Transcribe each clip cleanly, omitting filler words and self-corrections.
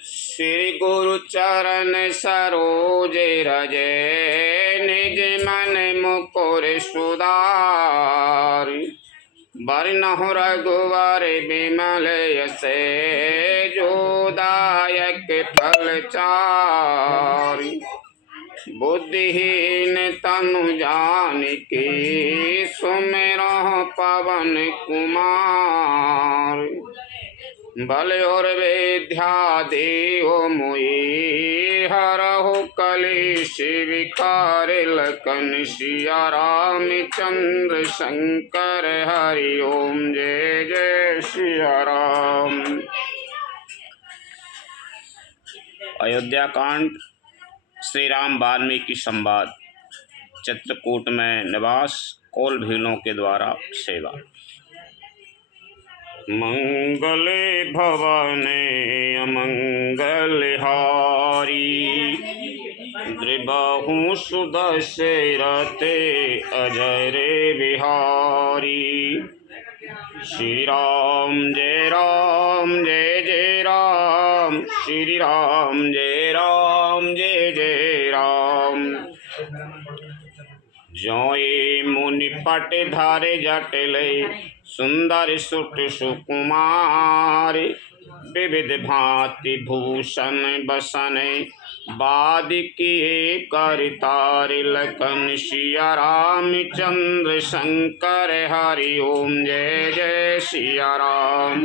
श्री गुरु चरण सरोज रजे निज मन मुकुर सुधारि बरनहुँ रघुवर बिमल यसे जोदायक फल चारि बुद्धिहीन तनु जानिके सुमिरहुँ पवन कुमार बल और विद्या देव मोहि हरहु कलेश विकार लखन सिया रामचंद्र शंकर हरि ओम जय जय सिया राम। अयोध्या कांड श्री राम वाल्मीकि संवाद। चित्रकूट में निवास कोल भीलों के द्वारा सेवा। मंगले भवने अमंगल हारी द्रिबाहु सुदशरथे अजरे बिहारी। श्री राम जय जय राम, श्री राम जय जय राम। जोई मुनि पट धारे जटले सुंदर सुट सुकुमार विविध भांति भूषण बसन बाद किए करतार लखन सिया रामचंद्र शंकर हरि ओम जय जय सिया राम।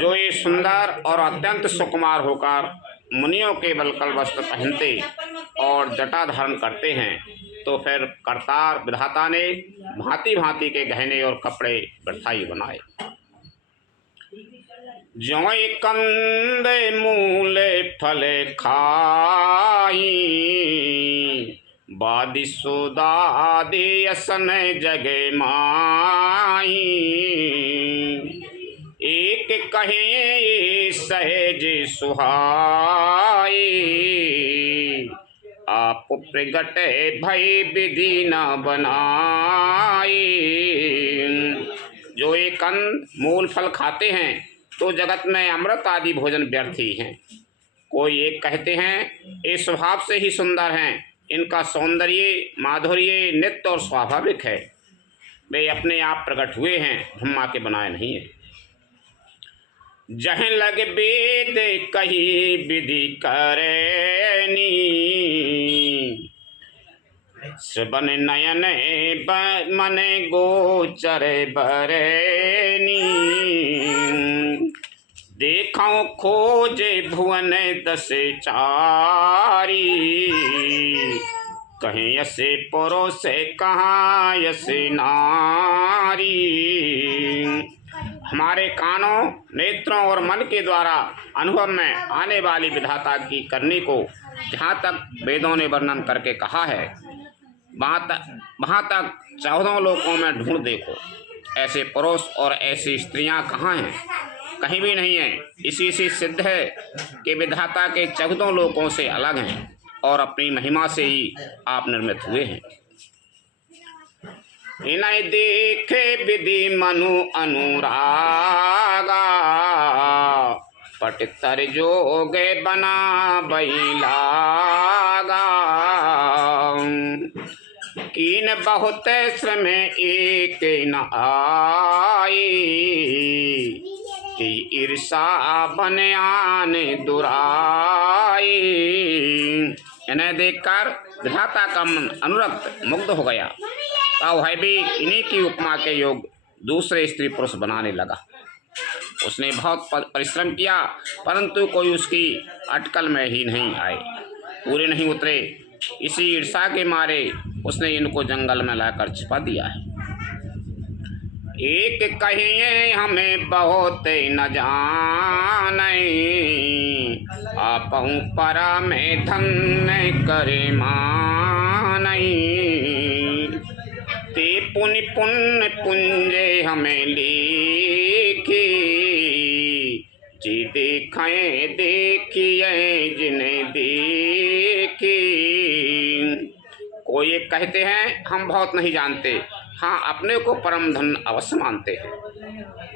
जो ये सुंदर और अत्यंत सुकुमार होकर मुनियों के बलकल वस्त्र पहनते और जटा धारण करते हैं, तो फिर करतार विधाता ने भांति भांति के गहने और कपड़े गठाई बनाए। ज्यों कंद मूल फल खाई बादि सुदादि असन जगे माई। एक कहे सहज सुहाई आप प्रगट भय विधि न बनाई। जो एक कंद मूल फल खाते हैं तो जगत में अमृत आदि भोजन व्यर्थ ही हैं। कोई एक कहते हैं ये स्वभाव से ही सुंदर हैं, इनका सौंदर्य माधुर्य नित्य और स्वाभाविक है, वे अपने आप प्रकट हुए हैं, ब्रह्मा के बनाए नहीं है। जहाँ लग वेद कही विधि करनी श्रवण नयन मन गोचर बरनी। देखो खोजे भुवन दस चारी कहीं यसे पुरुष कहाँ यसे नारी। हमारे कानों नेत्रों और मन के द्वारा अनुभव में आने वाली विधाता की करनी को जहाँ तक वेदों ने वर्णन करके कहा है, वहाँ तक 14 लोकों में ढूंढ देखो, ऐसे पुरुष और ऐसी स्त्रियां कहाँ हैं? कहीं भी नहीं है। इसी से सिद्ध है कि विधाता के 14 लोकों से अलग हैं और अपनी महिमा से ही आप निर्मित हुए हैं। इन्हें देखे विधि मनु अनुरागा पटतर जोगे बना बैलागा। कीन बहुत श्रम एक न आई ईर्षा बन आन दुराई। इन्हें देखकर विधाता का मन अनुरक्त मुग्ध हो गया, तो वह भी इन्हीं की उपमा के योग दूसरे स्त्री पुरुष बनाने लगा। उसने बहुत परिश्रम किया, परंतु कोई उसकी अटकल में ही नहीं आए, पूरे नहीं उतरे। इसी ईर्षा के मारे उसने इनको जंगल में लाकर छिपा दिया है। एक कहिए हमें बहुत न जाने आपहु परा में धन्य करे मानई। ते पुण्य पुण्य पुंजे हमें लिखी जी देखें देखिए जिन्हें देखी। कोई एक कहते हैं हम बहुत नहीं जानते, हाँ अपने को परम धन अवश्य मानते हैं।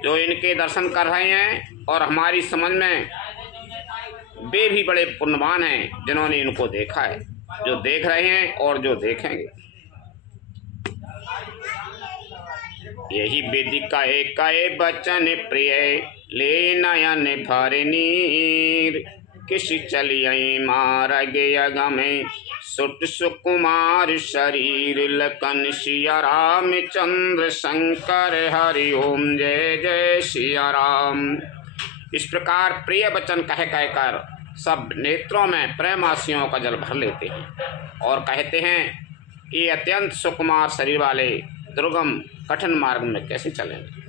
जो इनके दर्शन कर रहे हैं और हमारी समझ में वे भी बड़े पुण्यवान हैं जिन्होंने इनको देखा है, जो देख रहे हैं और जो देखेंगे। यही वेदिका एक बचन प्रिय ले नयन भर नीर, किसी चलिए मार्ग अगमे सुट सुकुमार शरीर, लखन सिया राम चंद्र शंकर हरि ओम जय जय सिया राम। इस प्रकार प्रिय वचन कह कहकर सब नेत्रों में प्रेमासियों का जल भर लेते हैं और कहते हैं कि अत्यंत सुकुमार शरीर वाले दुर्गम कठिन मार्ग में कैसे चलेंगे।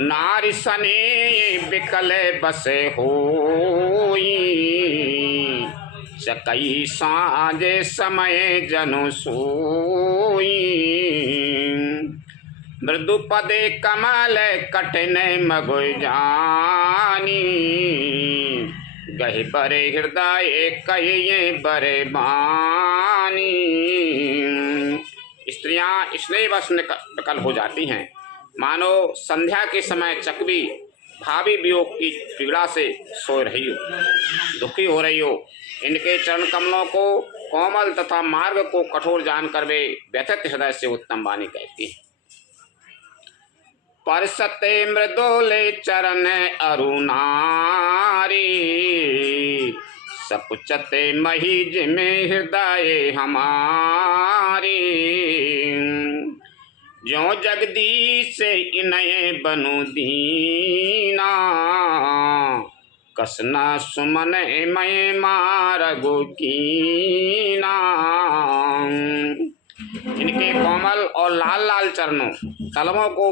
नारी सने बिकल बसे होई, चकई साँझे समय जनु सोई, मृदु पदे कमल कठिन मगुय जानी, गहि बरे हृदय कहिए बरे बानी। स्त्रियां स्नेहवश विकल हो जाती हैं, मानो संध्या के समय चकवी भावी वियोग की पीड़ा से सो रही हो, दुखी हो रही हो। इनके चरण कमलों को कोमल तथा मार्ग को कठोर जानकर वे व्यथित हृदय से उत्तम वाणी कहती हैं। परसते मृदोले चरण अरुणारी, सकुचते महीज में हृदय हमारी, जो जगदीश से इनय बनु दीना, कसना सुमन मैं मारगो कीना। इनके कोमल और लाल लाल चरणों कलमों को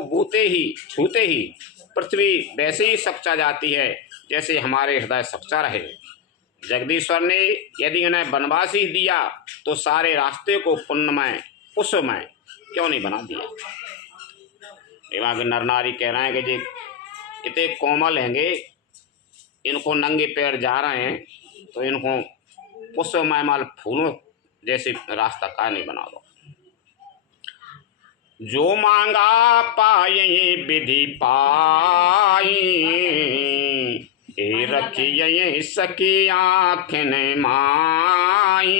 छूते ही पृथ्वी वैसे ही सच्चा जाती है जैसे हमारे हृदय सच्चा रहे। जगदीश्वर ने यदि उन्हें वनवास ही दिया तो सारे रास्ते को पुण्यमय पुष्पमय क्यों नहीं बना दिया। वहाँ के नर नारी कह रहे हैं कि जी इतने कोमल हैंगे, इनको नंगे पैर जा रहे हैं तो इनको पुष्पमय माल फूलों जैसे रास्ता का नहीं बना दो। जो मांगा पाए विधि पाई, ए रखिए सकी आँखें माई,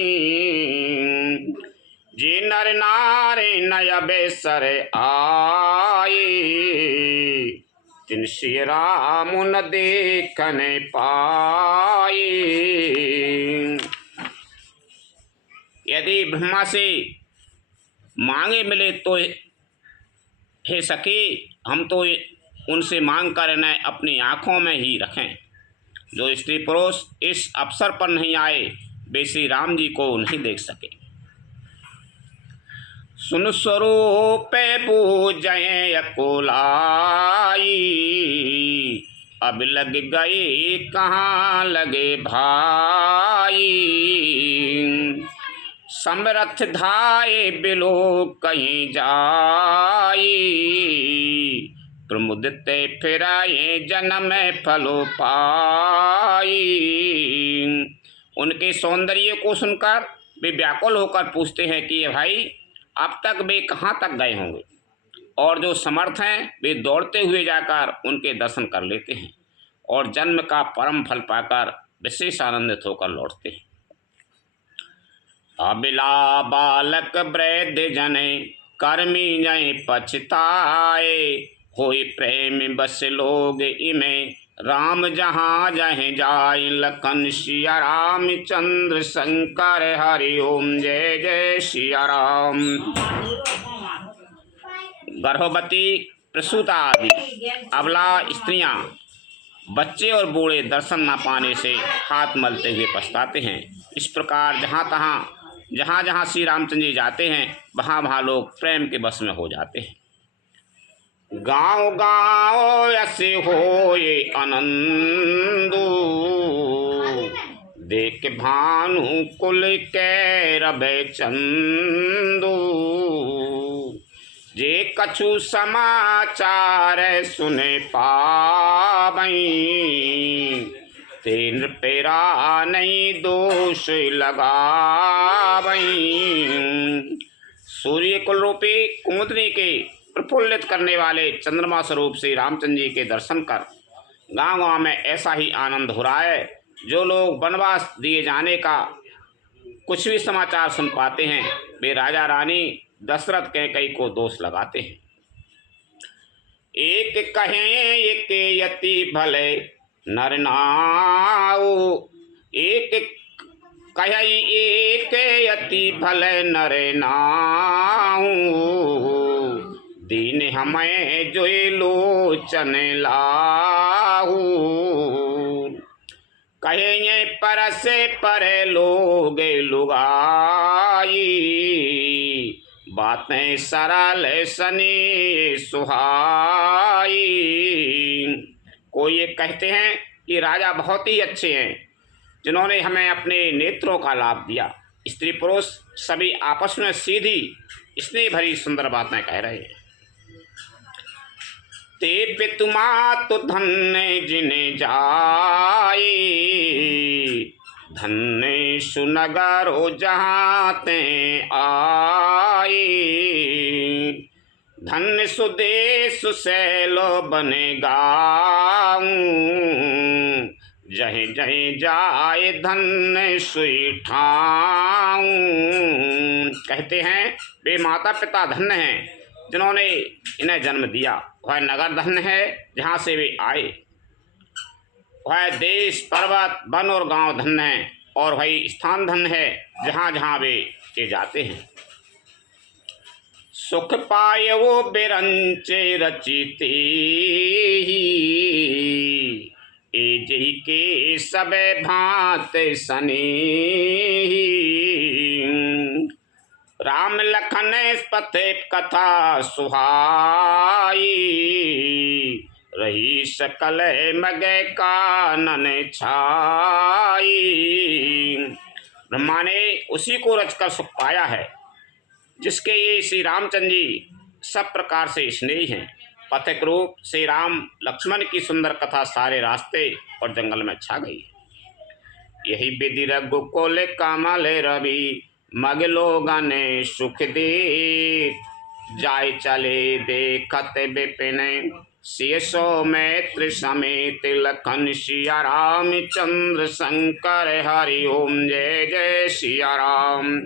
जे नर नारी नय बेसर आए, तिन श्री राम न देखने पाए। यदि ब्रह्मा से मांगे मिले तो हे सखी हम तो उनसे मांग कर इन्हें अपनी आँखों में ही रखें। जो स्त्री पुरुष इस अवसर पर नहीं आए वे श्री राम जी को नहीं देख सके। सुन स्वरूप पूजय अकुलाई, अब लग गए कहाँ लगे भाई, समरथ धाये बिलो कहीं जाई, प्रमुदित फिराए जन्म फलो पाई। उनके सौंदर्य को सुनकर वे व्याकुल होकर पूछते हैं कि ये भाई अब तक वे कहाँ तक गए होंगे, और जो समर्थ हैं वे दौड़ते हुए जाकर उनके दर्शन कर लेते हैं और जन्म का परम फल पाकर विशेष आनंदित होकर लौटते हैं। अबिला बालक वृद्ध जने कर्मी जय पछताए, होई प्रेम बस लोग इमे राम जहाँ जह जाय, लखन सिया राम चंद्र शंकर हरि ओम जय जय सिया राम। गर्भवती प्रसूता आदि अबला स्त्रियां बच्चे और बूढ़े दर्शन न पाने से हाथ मलते हुए पछताते हैं। इस प्रकार जहाँ जहाँ श्री रामचंद्र जी जाते हैं वहाँ वहाँ लोग प्रेम के बस में हो जाते हैं। गाँव गाँव ऐसे होए आनंदो, देख भानु कुल कैरभ चंदो, जे कछु समाचार सुने पावई, तेन पेरा नहीं दोष लगावई। सूर्य कुल रूपी कुमुदनी के प्रफुल्लित करने वाले चंद्रमा स्वरूप श्री रामचंद्र जी के दर्शन कर गांव गांव में ऐसा ही आनंद हो रहा है। जो लोग वनवास दिए जाने का कुछ भी समाचार सुन पाते हैं वे राजा रानी दशरथ कैकेयी को दोष लगाते हैं। एक कहें एक यति भले नर नाऊ, एक कहें एक यति भले नर नाऊ, दीन हमें जो लोचन लाऊ, कहें परसे पर लोग लुगाई, बातें सरल सनी सुहाई। कोई ये कहते हैं कि राजा बहुत ही अच्छे हैं जिन्होंने हमें अपने नेत्रों का लाभ दिया। स्त्री पुरुष सभी आपस में सीधी स्नेह भरी सुंदर बातें कह रहे हैं। ते पितुमा तो धन्य जिने जाए, धन्य सुनगरो जहाँ ते आए, धन्य सुदेश सैलो बने गाऊं, जहीं जहीं जाए धन्य सुई ठाऊं। कहते हैं वे माता पिता धन्य हैं जिन्होंने इन्हें जन्म दिया, वह नगर धन्य है जहाँ से वे आए, वह देश पर्वत वन और गांव धन्य है, और वही स्थान धन्य है जहाँ जहाँ वे जाते हैं। सुख पाए वो बिरंचे रचिते ए जही के सब भांत सने, राम लखन पथे कथा सुहाई, रही सकल मगे कानन छाई। ब्रह्मा ने उसी को रचकर सुख पाया है जिसके ये श्री रामचंद्र जी सब प्रकार से स्नेही हैं। पथिक रूप श्री राम लक्ष्मण की सुंदर कथा सारे रास्ते और जंगल में छा गई। यही विधि रघुकुल कमल रवि, मग लोगन सुख दे, जाय चले देखत विपिन, शेषो मैत्र समेत लखन सिया राम चंद्र शंकर हरि ओम जय जय सिया राम।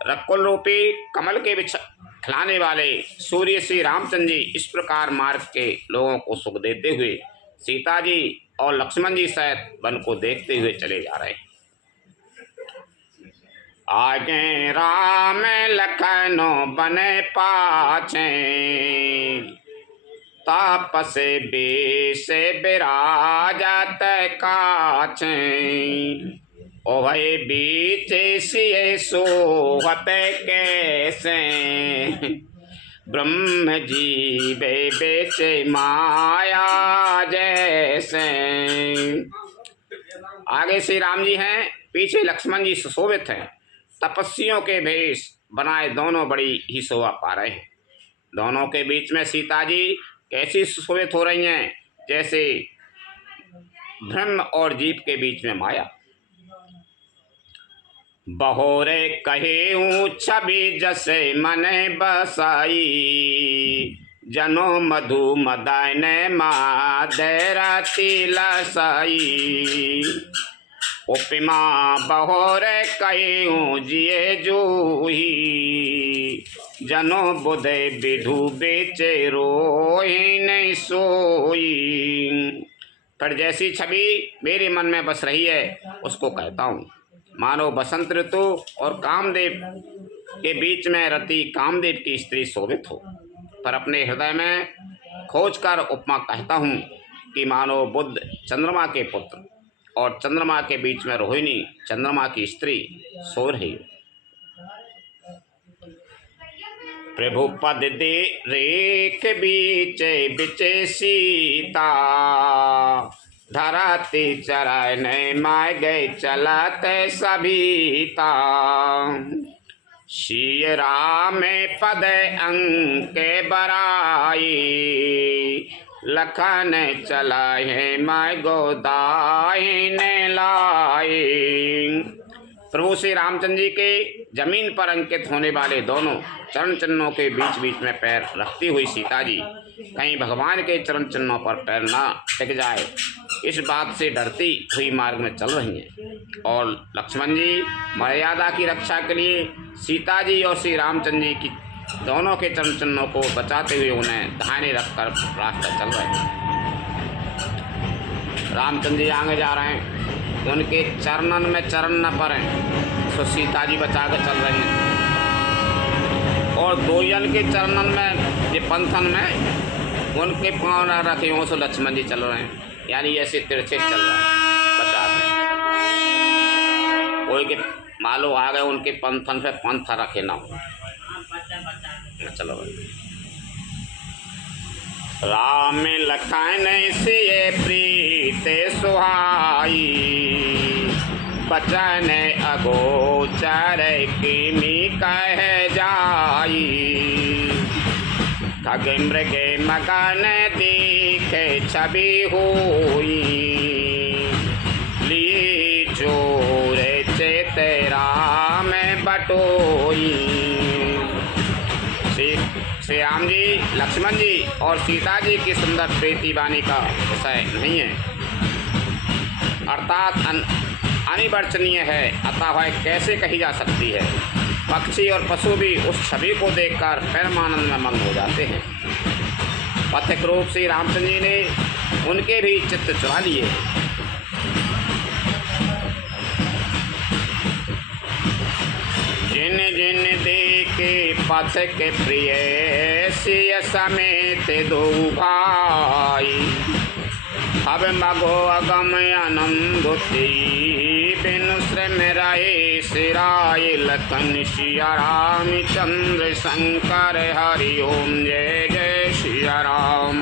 रघुकुल रूपी कमल के खिलाने वाले सूर्य श्री रामचंद्र जी इस प्रकार मार्ग के लोगों को सुख देते हुए सीता जी और लक्ष्मण जी सहित वन को देखते हुए चले जा रहे हैं। आगे राम लखनो बने पाछे, तापस बेश बिराजत काछे, ओ भय बीच सिए सोहत कैसे, ब्रह्म जी बे बेचे माया जैसे। आगे श्री राम जी हैं, पीछे लक्ष्मण जी सुशोभित हैं। तपस्वियों के भेष बनाए दोनों बड़ी ही शोभा पा रहे हैं। दोनों के बीच में सीता जी कैसी सुशोभित हो रही हैं जैसे ब्रह्म और जीव के बीच में माया। बहोरे कहे छवि जसे मने बसाई, जनो मधु मदान माधेरती लसाई, उपमा बहोरे कहे जिए जूही, जनो बुधे विधु बेचे रोही नहीं सोई। पर जैसी छवि मेरे मन में बस रही है उसको कहता हूँ। मानो बसंत ऋतु और कामदेव के बीच में रति कामदेव की स्त्री शोभित हो, पर अपने हृदय में खोजकर उपमा कहता हूँ कि मानो बुध चंद्रमा के पुत्र और चंद्रमा के बीच में रोहिणी चंद्रमा की स्त्री सो रही हो। प्रभु पद दे रेख बीचे बिचे सीता, धराती चरण माय गए चलत सभीता, श्री राम पद अंक बराई, लखन चलाए माय गोदाई ने लाई, प्रभु श्री रामचंद्र जी के जमीन पर अंकित होने वाले दोनों चरण चिन्हों के बीच बीच में पैर रखती हुई सीता जी कहीं भगवान के चरण चिन्हों पर पैर ना टिक जाए, इस बात से डरती हुई मार्ग में चल रही हैं। और लक्ष्मण जी मर्यादा की रक्षा के लिए सीता जी और श्री रामचंद्र जी की दोनों के चरण चिन्हों को बचाते हुए उन्हें दाहिने रखकर रास्ता चल रहे हैं। रामचंद्र जी आगे जा रहे हैं, उनके चरणन में चरण न पड़ें तो सीता जी बचा कर चल रही हैं, और दो जन के चरणन में ये पंथन में उनके पाँव न रखे हों तो लक्ष्मण जी चल रहे हैं, यानी ऐसे तिरछे चल रहे हैं बचा कर। कोई के मालो आ गए उनके पंथन पे पंथ रखे ना हो, चलो राम लखन सिय प्रीत सुहाई, बचन अगोचर किमि कह जाई, खग मृग मगन दिखे छवि हुई, ली जोर चेत राम बटोई। श्री राम जी, लक्ष्मण जी और सीता जी की सुंदर प्रीति वाणी का विषय नहीं है, अर्थात अनिवर्चनीय है, अतः वह कैसे कही जा सकती है। पक्षी और पशु भी उस छवि को देखकर परमानंद में मग्न हो जाते हैं। पथिक रूप से रामचंद्र जी ने उनके भी चित्त चुरा लिए। जिन जिन देखे पथिक प्रिय सिय समेत दो भाई, अब मगो अगम आनंदुति, बिनु श्रम रहे सिराय लखन सिया रामचंद्र शंकर हरि ओम जय जय सिया राम।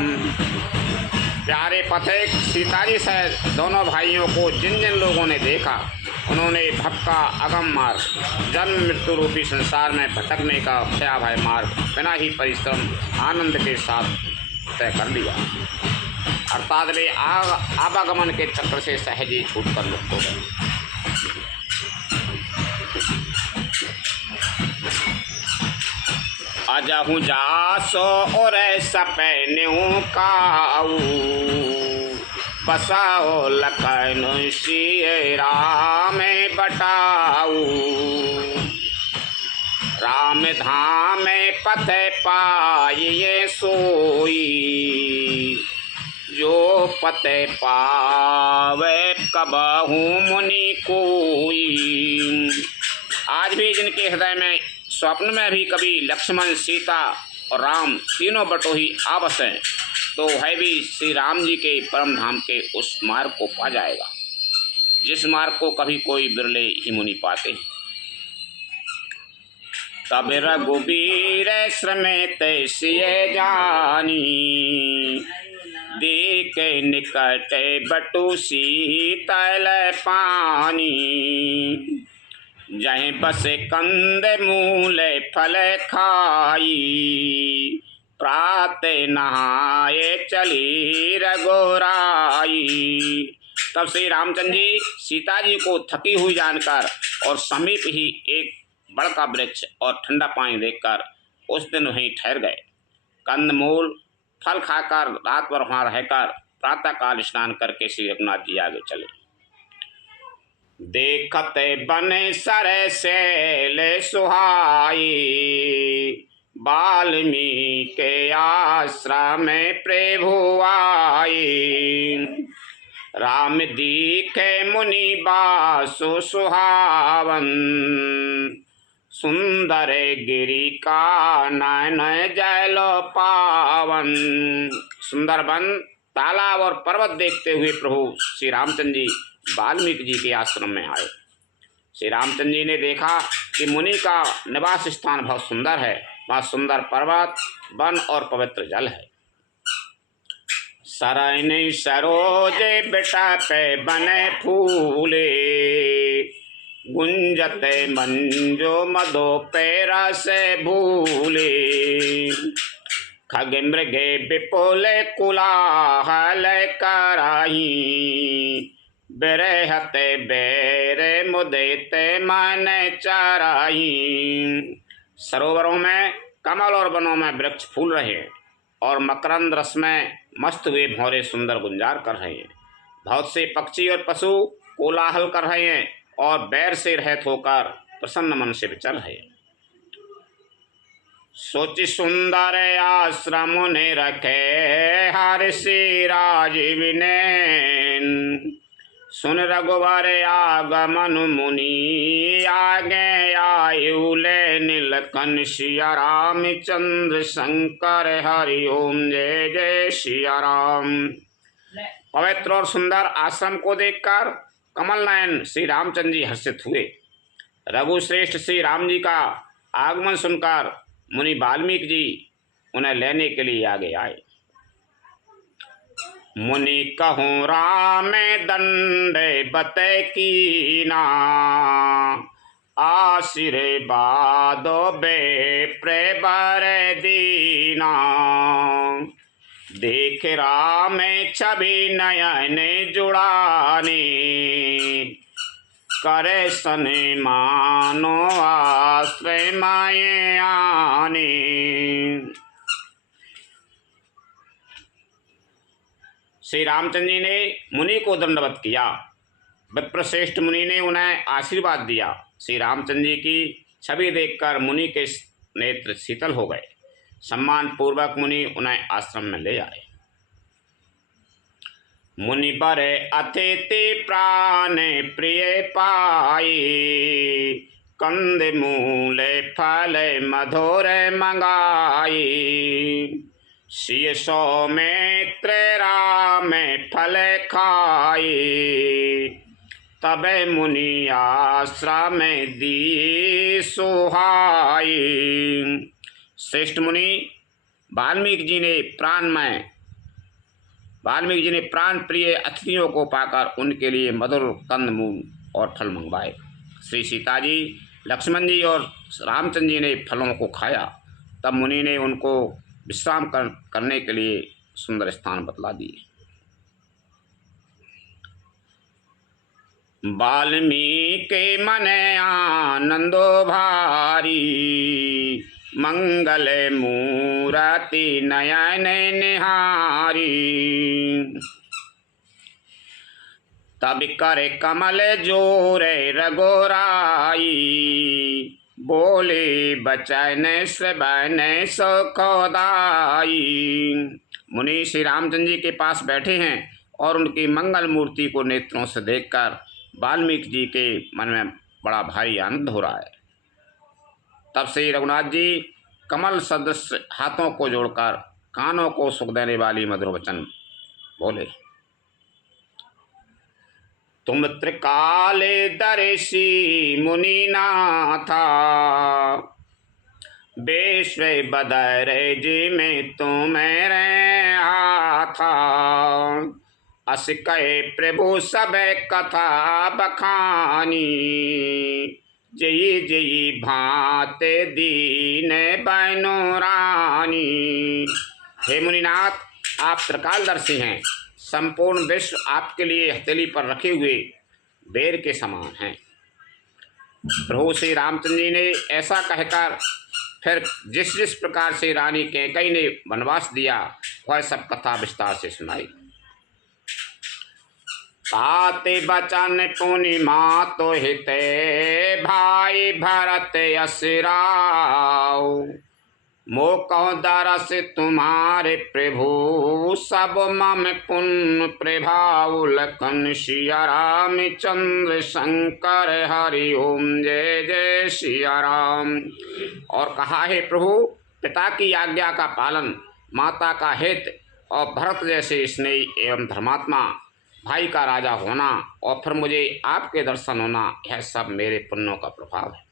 प्यारे पथिक सीता जी सहित दोनों भाइयों को जिन जिन लोगों ने देखा, उन्होंने भक्का अगम मार्ग, जन्म मृत्यु रूपी संसार में भटकने का भयावह मार्ग बिना ही परिश्रम आनंद के साथ तय कर लिया, अर्थात वे आवागमन के चक्र से सहज ही छूट कर मुक्त हो गए। अजहु जासो और सपनों काऊ, बसाओ लखन सिय राम बटाऊ, राम धाम पथ पाइए सोई, जो पथ पावे कबहू मुनि कोई। आज भी जिनके हृदय में स्वप्न में भी कभी लक्ष्मण सीता और राम तीनों बटोही आवस हैं, तो वह भी श्री राम जी के परम धाम के उस मार्ग को पा जाएगा, जिस मार्ग को कभी कोई बिरले ही मुनि पाते हैं। तब रघुबीर श्रमेत सिय जानी, देख निकट बटु शीतल पानी, जहीं बस कंद मूल फल खाई, प्रात नहाए चली रघुराई। तब श्री रामचंद्र जी सीता जी को थकी हुई जानकर और समीप ही एक बड़का वृक्ष और ठंडा पानी देखकर उस दिन वहीं ठहर गए। कंदमूल फल खाकर रात भर वहाँ रहकर प्रातःकाल स्नान करके श्री रघुनाथ जी आगे चले। देखते बने सरसैल सुहाई, वाल्मीकि आश्रम प्रभु आई, राम दीखे मुनि बासु सुहावन, सुंदर गिरि का नयन जलो पावन। सुंदर वन, तालाब और पर्वत देखते हुए प्रभु श्री रामचंद्र जी वाल्मीकि जी के आश्रम में आए। श्री रामचंद्र जी ने देखा कि मुनि का निवास स्थान बहुत सुंदर है, वहाँ सुंदर पर्वत, वन और पवित्र जल है। सरन सरोज बेटा पे बने फूले, गुंजते मंजो मदो पैरा से भूले, खग मृगे विपुल कुलाहल कराई, बेरहते बेरे मुदेते मन चराई। सरोवरों में कमल और वनों में वृक्ष फूल रहे हैं और मकरंद रस में मस्त हुए भौरे सुंदर गुंजार कर रहे हैं। बहुत से पक्षी और पशु कोलाहल कर रहे हैं और बैर से रहित होकर प्रसन्न मन से विचर रहे हैं। सोचि सुंदर आश्रम ने रखे हर सी राजीविनेन। सुन रघुवर आगमन मुनि आगे आयुले नीलकंठ सिया राम चंद्र शंकर हरि ओम जय जय सिया राम। पवित्र और सुंदर आश्रम को देखकर कमल नयन श्री रामचंद्र जी हर्षित हुए। रघुश्रेष्ठ श्री राम जी का आगमन सुनकर मुनि वाल्मीकि जी उन्हें लेने के लिए आगे आए। मुनि कहूँ राम दंड बते कीना आशीर्वादो बे प्रेबर दीना। देख राम छवि नयन जुड़ानी करे सने मानो आश्रय माये आने। श्री रामचंद्र जी ने मुनि को दंडवत किया। विप्रश्रेष्ठ मुनि ने उन्हें आशीर्वाद दिया। श्री रामचंद्र जी की छवि देखकर मुनि के नेत्र शीतल हो गए। सम्मान पूर्वक मुनि उन्हें आश्रम में ले आए। मुनि बरे अतिथि प्राण प्रिय पाई कंद मूल फल मधुर मंगाई। सिय सौमित्र राम फल खाई तब मुनि आश्रम दी सुहाई। श्रेष्ठ मुनि वाल्मीकि जी ने प्राण प्रिय अतिथियों को पाकर उनके लिए मधुर कंदमूल और फल मंगवाए। श्री सीता जी, लक्ष्मण जी और रामचंद्र जी ने फलों को खाया। तब मुनि ने उनको विश्राम करने के लिए सुंदर स्थान बतला दिए। वाल्मीकि मन आनंदो भारी मंगल मूरति नयन निहारी। तब कर कमल जोरे रघुराई बोले बचन श्रवण सुखदाई। मुनि श्री रामचंद्र जी के पास बैठे हैं और उनकी मंगल मूर्ति को नेत्रों से देखकर वाल्मीकि जी के मन में बड़ा भारी आनंद हो रहा है। तब श्री रघुनाथ जी कमल सदृश हाथों को जोड़कर कानों को सुख देने वाली मधुर वचन बोले। तुम त्रिकाले दर्शी मुनि नाथा विश्व बदर जी में तुम्हें आथा। अस कहे प्रभु सब कथा बखानी जयी जयी भांत दीन बनो रानी। हे मुनिनाथ, आप त्रिकालदर्शी हैं। संपूर्ण विश्व आपके लिए हथेली पर रखे हुए बेर के समान हैं। प्रभु श्री रामचंद्र जी ने ऐसा कहकर फिर जिस जिस प्रकार से रानी कैकेयी ने वनवास दिया वह सब कथा विस्तार से सुनाई। ताते बचन पूर्णिमा तो हिते भाई भरत असराव। मोको दरस तुम्हारे प्रभु सब मम पुण्य प्रभाव। लखन सिया राम चंद्र शंकर हरि ओम जय जय सिया राम। और कहा, है प्रभु, पिता की आज्ञा का पालन, माता का हित और भरत जैसे स्नेही एवं धर्मात्मा भाई का राजा होना और फिर मुझे आपके दर्शन होना, यह सब मेरे पुण्यों का प्रभाव है।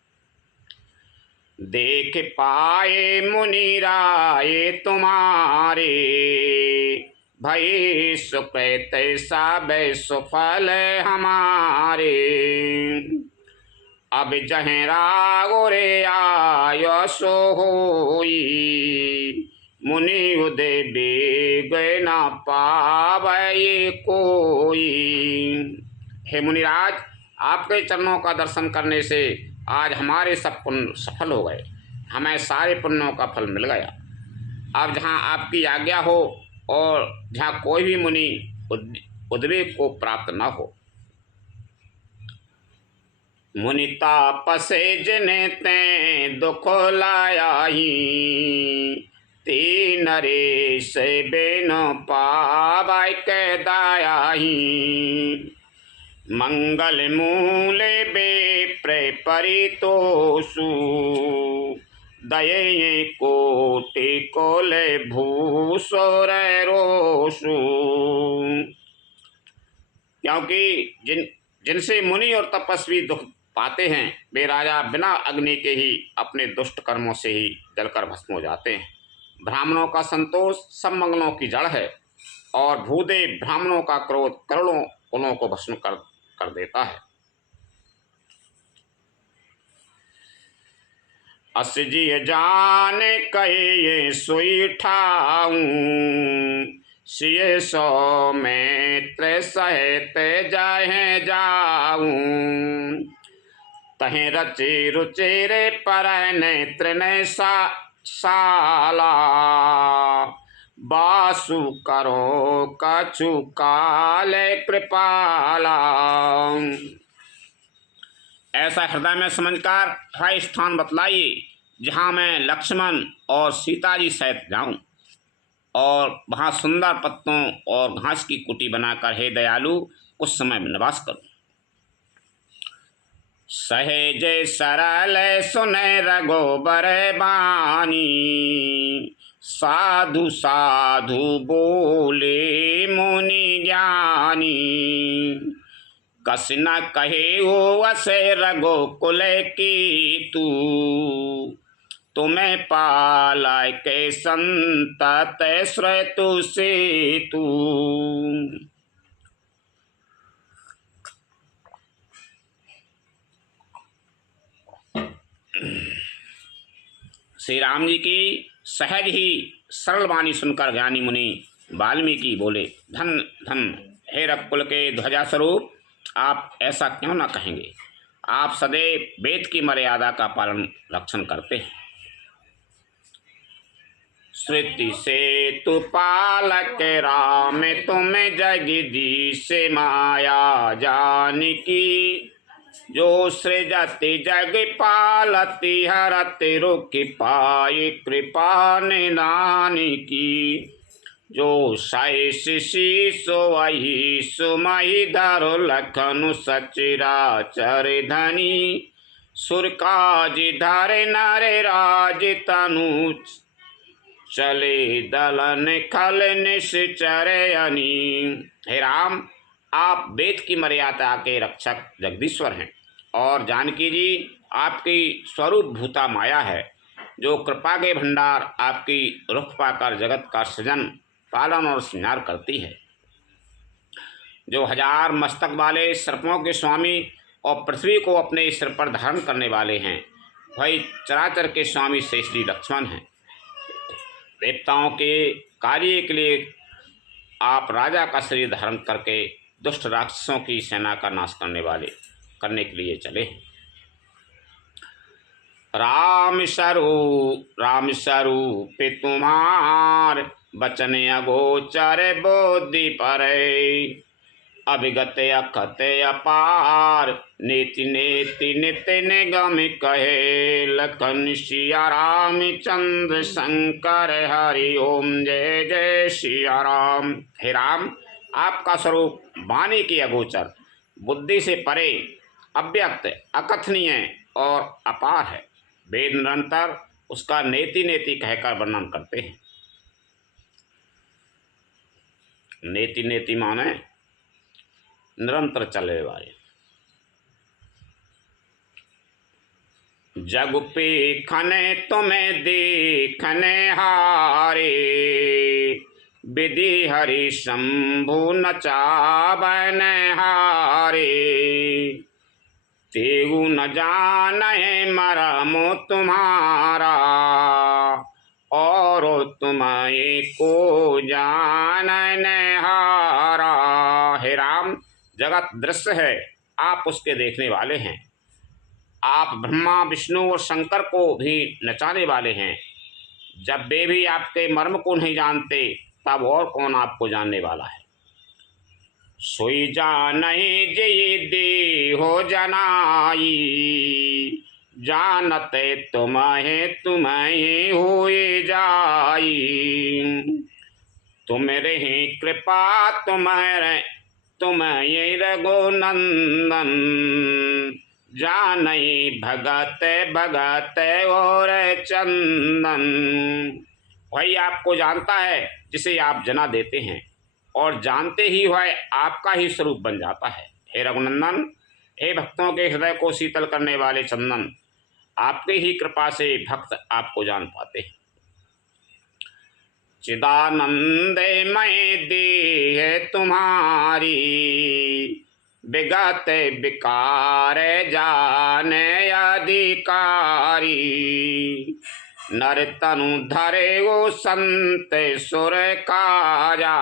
देख पाए मुनि राय तुम्हारे भई सुकृत सब सुफल हमारे। अब जहाँ रागो रे आयो सो होई मुनि उदय बेग न पावे कोई। हे मुनिराज, आपके चरणों का दर्शन करने से आज हमारे सब पुण्य सफल हो गए, हमें सारे पुण्यों का फल मिल गया। अब जहाँ आपकी आज्ञा हो और जहाँ कोई भी मुनि उद्वेग को प्राप्त न हो। मुनि तापसे जिने ते दुख लायाही, ती नरेश बेन पावाय के दायाही। मंगल मूले बेप्रे परितोषु, दये कोटि कोले भूसोर रोषु। क्योंकि जिनसे मुनि और तपस्वी दुख पाते हैं, वे राजा बिना अग्नि के ही अपने दुष्ट कर्मों से ही जलकर भस्म हो जाते हैं। ब्राह्मणों का संतोष सब मंगलों की जड़ है और भूदेव ब्राह्मणों का क्रोध करोड़ों कुलों को भस्म कर देता है। अस जी जान कहे सोई ठाऊं, सिय सौ मैत्र सहित जाहे जाऊं। तहें रचे रुचे रे पर नेत्र ने साला, बासु करो कछु काल कृपाला। ऐसा हृदय में समझकर वह स्थान बतलाइए जहाँ मैं लक्ष्मण और सीता जी सहित जाऊं और वहाँ सुंदर पत्तों और घास की कुटी बनाकर हे दयालु कुछ समय निवास करूं। सहेज सरल सुने रघुबर बानी, साधु साधु बोले मुनि ज्ञानी। कस न कहे हो वसे रघुकुल की तू, तुम्हें पाला के संतत श्रेतु से तू। श्री राम जी की सहज ही सरल वाणी सुनकर ज्ञानी मुनि वाल्मीकि बोले, धन धन हे रघुकुल के ध्वजा स्वरूप, आप ऐसा क्यों न कहेंगे। आप सदैव वेद की मर्यादा का पालन रक्षण करते हैं। श्रुति से तु पालक राम, तुम जगदीश माया जानकी। जो सृजति जग पालती, हरति रुकि पाई कृपा निधान की। जो साइस शीसो वही सुमहि धरो, लखनु सचराचर धनी। सुर काज धरे नरे राज तनु, चले दलन खल निश्चर अनी। हे राम, आप वेद की मर्यादा के रक्षक जगदीश्वर हैं और जानकी जी आपकी स्वरूप भूता माया है, जो कृपा के भंडार आपकी रुख पाकर जगत का सृजन पालन और श्रृंगार करती है। जो हजार मस्तक वाले सर्पों के स्वामी और पृथ्वी को अपने सिर पर धारण करने वाले हैं, वही चराचर के स्वामी से श्री लक्ष्मण हैं। देवताओं के कार्य के लिए आप राजा का शरीर धारण करके दुष्ट राक्षसों की सेना का नाश करने के लिए चले। राम स्वरूप तुम्हार, बचन अगोचर बोधि परे। अभिगत अखत अपार, नीति नेति नित्य निगम कहे। लखन सिया राम चंद्र शंकर हरि ओम, जय जय सिया राम। हे राम, आपका स्वरूप वाणी की अगोचर, बुद्धि से परे, अव्यक्त, अकथनीय और अपार है। वेद निरंतर उसका नेति नेति कहकर वर्णन करते हैं। नेति नेति माने निरंतर चलने वाले। जग पे खने तुम्हें देखने हारे, विधि हरि शंभु नचावन हारे। तेहु न जाने मरमो तुम्हारा, और तुम्हें को जानन हारा। हे राम, जगत दृश्य है, आप उसके देखने वाले हैं। आप ब्रह्मा विष्णु और शंकर को भी नचाने वाले हैं। जब वे भी आपके मर्म को नहीं जानते, तब और कौन आपको जानने वाला है। सोई जानहि जय देहो जनाई, जानते तुम्हें तुम्हें होए जाई। तुम्हारे ही कृपा तुम्हें रघुनंदन, जानई भगत भगत और चंदन। वही आपको जानता है जिसे आप जना देते हैं, और जानते ही वह आपका ही स्वरूप बन जाता है। हे रघुनंदन, हे भक्तों के हृदय को शीतल करने वाले चंदन, आपकी ही कृपा से भक्त आपको जान पाते हैं। चिदानंदमय देह तुम्हारी, विगत विकार जाने अधिकारी। नर तनु धरे वो संत सुर काजा,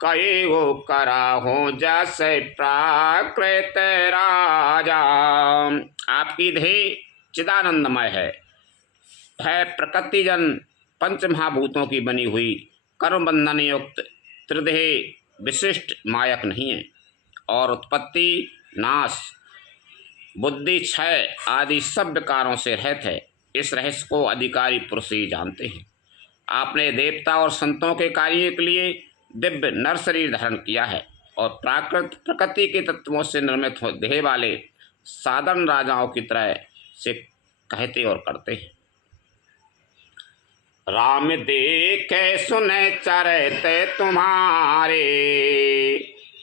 कई वो करा हो जैसे प्राकृत राजा। आपकी देह चिदानंदमय है प्रकृति जन पंच महाभूतों की बनी हुई, कर्म बंधन युक्त त्रिदेह विशिष्ट मायक नहीं है, और उत्पत्ति नाश बुद्धि क्षय आदि सब विकारों से रहित है। इस रहस्य को अधिकारी पुरुष ही जानते हैं। आपने देवता और संतों के कार्य के लिए दिव्य नर शरीर धारण किया है, और प्रकृति के तत्वों से निर्मित देह वाले साधारण राजाओं की तरह से कहते और करते हैं। राम देखे सुने चरते तुम्हारे,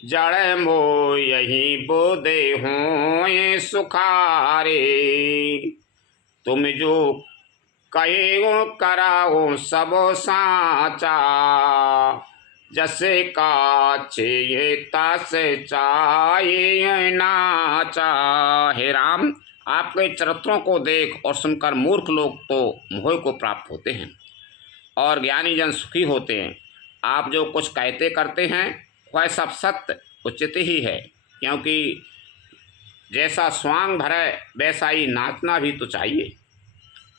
जड़ मो यही बोधे हों सुखारे। तुम जो कहे वो कराओ सबो साचा, जैसे काचे ये तासे चाहे नाचा। हे राम, आपके चरित्रों को देख और सुनकर मूर्ख लोग तो मोह को प्राप्त होते हैं, और ज्ञानी जन सुखी होते हैं। आप जो कुछ कहते करते हैं वह सब सत्य उचित ही है, क्योंकि जैसा स्वांग भरे वैसा ही नाचना भी तो चाहिए।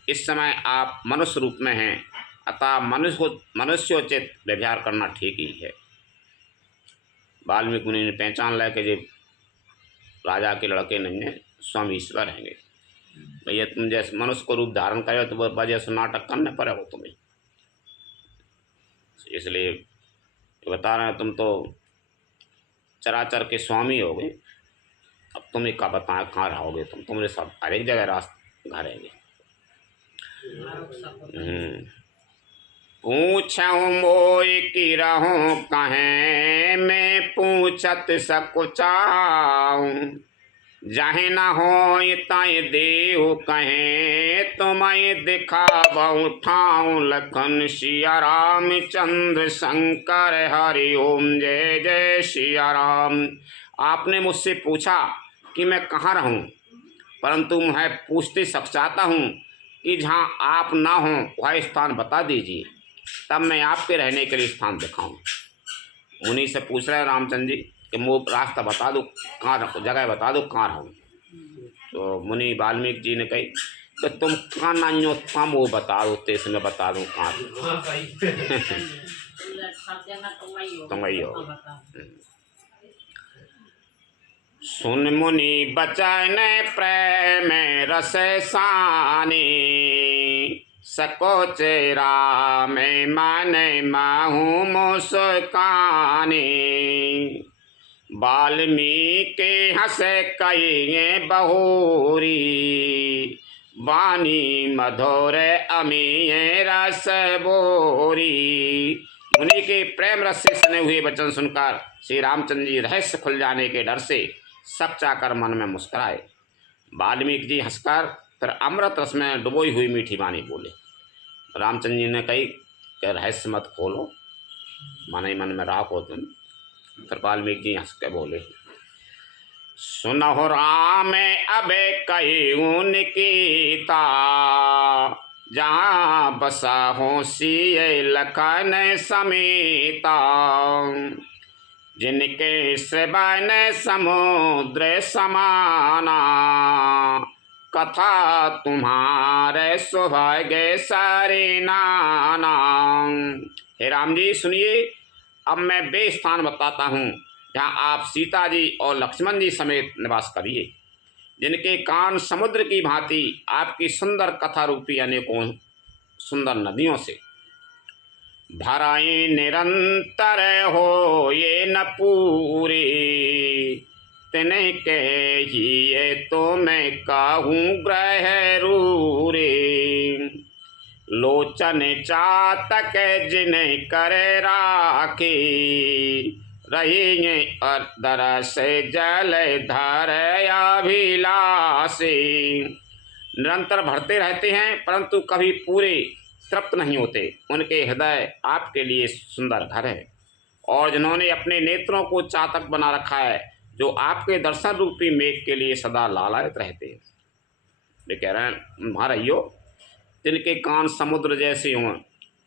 इस समय आप मनुष्य रूप में हैं, अतः मनुष्योचित व्यवहार करना ठीक ही है। वाल्मीकि मुनि ने पहचान लिया कि ये राजा के लड़के नहीं हैं, स्वामी ईश्वर हैं। भैया तुम जैसे मनुष्य को रूप धारण करे तो वह वजह से नाटक करने पड़े हो तुम्हें, इसलिए बता रहे हैं तुम तो चराचर के स्वामी हो गए। अब तुम्हें क्या बताएं कहाँ रहोगे तुम्हारे सब हर एक जगह रास्ते घर रहेंगे। पूछूं मोई की रहूं कहें, मैं पूछत सकुचाऊं। जहे न हो ताई देव कहें, तुम्हें दिखाऊं ठाऊं। लखन सिया राम चंद्र शंकर हरि ओम जय जय सिया राम। आपने मुझसे पूछा कि मैं कहाँ रहूं, परंतु मैं पूछते सकचाता हूँ कि जहाँ आप ना हों वह स्थान बता दीजिए, तब मैं आपके रहने के लिए स्थान दिखाऊं। उन्हीं से पूछ रहे रामचंद्र जी कि मुझे रास्ता बता दो, कहाँ रखो, जगह बता दो कहाँ रहूँ। तो मुनि वाल्मीकि जी ने कही कि तुम कहाँ नान्यो था वो बता दो, तेज में बता दूँ कहाँ तुम वही हो। सुन मुनि बचन प्रेम रस सानी, सकोच राम मन माहू मुस्कानी। वाल्मीकि हंस कहिए बहोरी, वाणी मधुर अमीय रस बोरी। मुनि के प्रेम रस से सने हुए वचन सुनकर श्री रामचंद्र जी रहस्य खुल जाने के डर से सब चाकर मन में मुस्कुराए। वाल्मीकि जी हंसकर फिर अमृत रस में डुबोई हुई मीठी वाणी बोले। रामचंद्र जी ने कही कि रहस्य मत खोलो, मन ही मन में राखो तुम। फिर वाल्मीकि जी हंस के बोले, सुनहो राम अबे कहूँ निकीता, जहाँ बसा हो सिय लखन समेता। जिनके श्रवण समुद्र समाना, कथा तुम्हारे सौभाग्य सारे नाना। हे राम जी सुनिए, अब मैं वे स्थान बताता हूँ जहाँ आप सीता जी और लक्ष्मण जी समेत निवास करिए, जिनके कान समुद्र की भांति आपकी सुंदर कथा रूपी अनेकों सुंदर नदियों से भराई निरंतर हो ये न पूरे, तिनके ही ये तो मैं कहूँ ग्रह रूरे। लोचन चातक जिन्हें करे राखे, रहेंगे दर से जल धर अभिलाषे। निरंतर भरते रहते हैं परंतु कभी पूरे तृप्त नहीं होते। उनके हृदय आपके लिए सुंदर घर है, और जिन्होंने अपने नेत्रों को चातक बना रखा है, जो आपके दर्शन रूपी मेघ के लिए सदा लालायित रहते हैं। वे कह रहे हैं महारायो, तिनके कान समुद्र जैसे हों,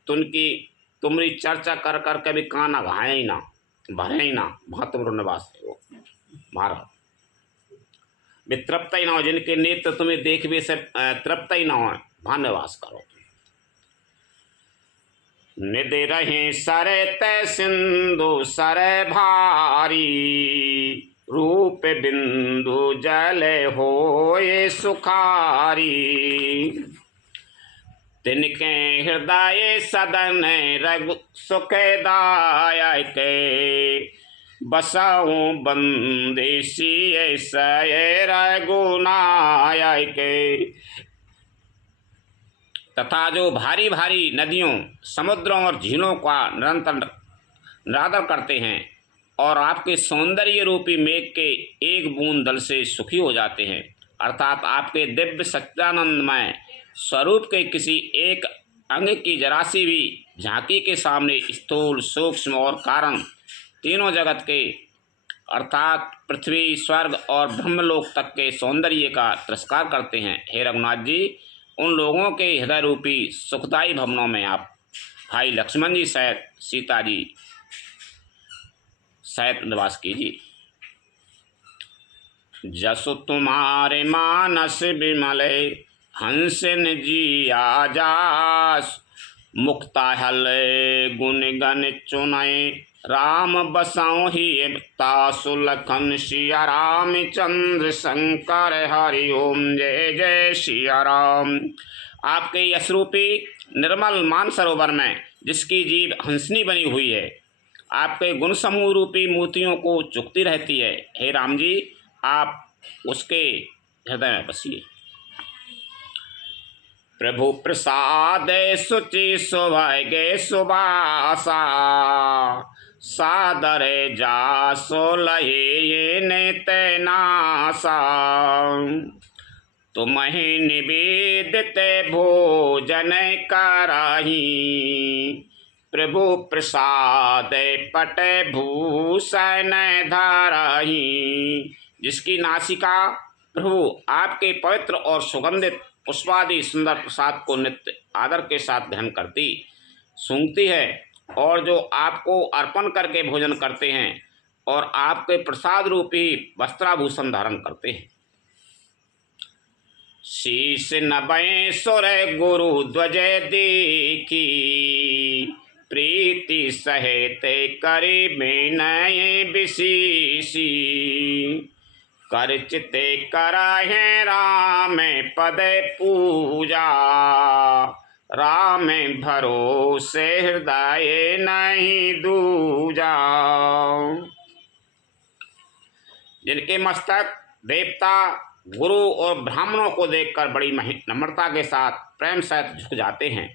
तुम्हारी चर्चा कर कर कभी कान अघाए ही ना, भरे ही ना, वहाँ तुम निवास है वो महाराज। वे तृप्त ही ना हो, जिनके नेत्र तुम्हें देख भी से तृप्त ही ना हो, वहाँ निवास करो। निधि रहे सरे तय सिंधु सरे भारी, रूप बिंदु जल होए सुखारी। तिनके हृदय सदन रघु सुखदायक, बसाऊं बंदेशी सय रघुनायक। तथा जो भारी भारी नदियों, समुद्रों और झीलों का निरंतर निरादर करते हैं और आपके सौंदर्य रूपी मेघ के एक बूंद दल से सुखी हो जाते हैं, अर्थात आपके दिव्य सच्चिदानंदमय स्वरूप के किसी एक अंग की जरा सी भी झांकी के सामने स्थूल सूक्ष्म और कारण तीनों जगत के अर्थात पृथ्वी, स्वर्ग और ब्रह्मलोक तक के सौंदर्य का तिरस्कार करते हैं। हे रघुनाथ जी, उन लोगों के हृदय रूपी सुखदायी भवनों में आप भाई लक्ष्मण जी सहित सीता जी सहित निवास कीजिए। जसु तुम्हारे मानस विमले, हंसन जी आजास। मुक्ता हल गुण गण चुनय, राम बसाऊं ही तासु लखन। सिया रामचंद्र शंकर हरि ओम, जय जय सिया राम। आपके यशरूपी निर्मल मान सरोवर में जिसकी जीव हंसनी बनी हुई है, आपके गुण समूह रूपी मोतियों को चुकती रहती है, हे राम जी आप उसके हृदय में बसिए। प्रभु प्रसाद सुचि सौभाग्य सुबासा, सादर जासो लहे ये नेतनासा। तुम्हें निवेदित भोजन कराही, प्रभु प्रसाद पट भूषण धाराही। जिसकी नासिका प्रभु आपके पवित्र और सुगंधित पुष्पादि सुंदर प्रसाद को नित्य आदर के साथ ग्रहण करती सूंघती है, और जो आपको अर्पण करके भोजन करते हैं और आपके प्रसाद रूपी वस्त्राभूषण धारण करते हैं। शीश नभय सुर गुरु ध्वज देखी, प्रीति सहित करे विनय विशेषी। कर चिते कराहे राम पद पूजा, राम भरोसे हृदय नहीं दूजा। जिनके मस्तक देवता, गुरु और ब्राह्मणों को देखकर बड़ी नम्रता के साथ प्रेम सहित झुक जाते हैं,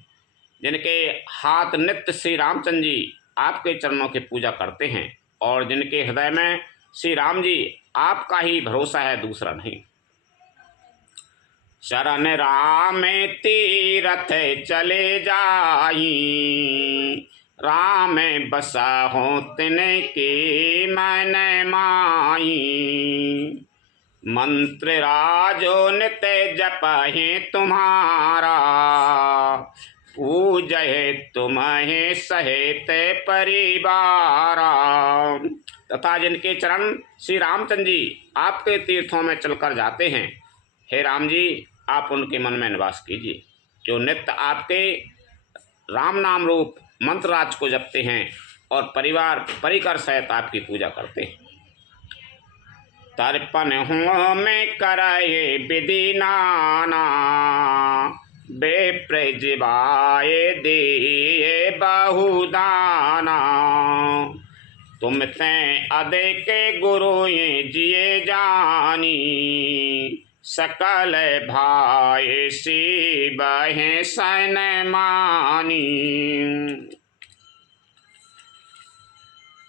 जिनके हाथ नित्य श्री रामचंद्र जी आपके चरणों की पूजा करते हैं, और जिनके हृदय में श्री राम जी आपका ही भरोसा है, दूसरा नहीं। शरण राम तीरथ चले जाई, राम बसा हो तिनके मन माई। मंत्र राजो नित्य जपहि तुम्हारा, पूजय तुम्हें सहित परिवारा। तथा जिनके चरण श्री रामचंद्र जी आपके तीर्थों में चलकर जाते हैं, हे राम जी आप उनके मन में निवास कीजिए। जो नित्य आपके राम नाम रूप मंत्रराज को जपते हैं और परिवार परिकर सहित आपकी पूजा करते हैं। तर्पण हुआ में कराए विधि नाना, बेप्रजिवाए दिए बहुदाना। तुम ते अधिक गुरु ये जिए जानी, सकल भाई सी बहें सन मानी।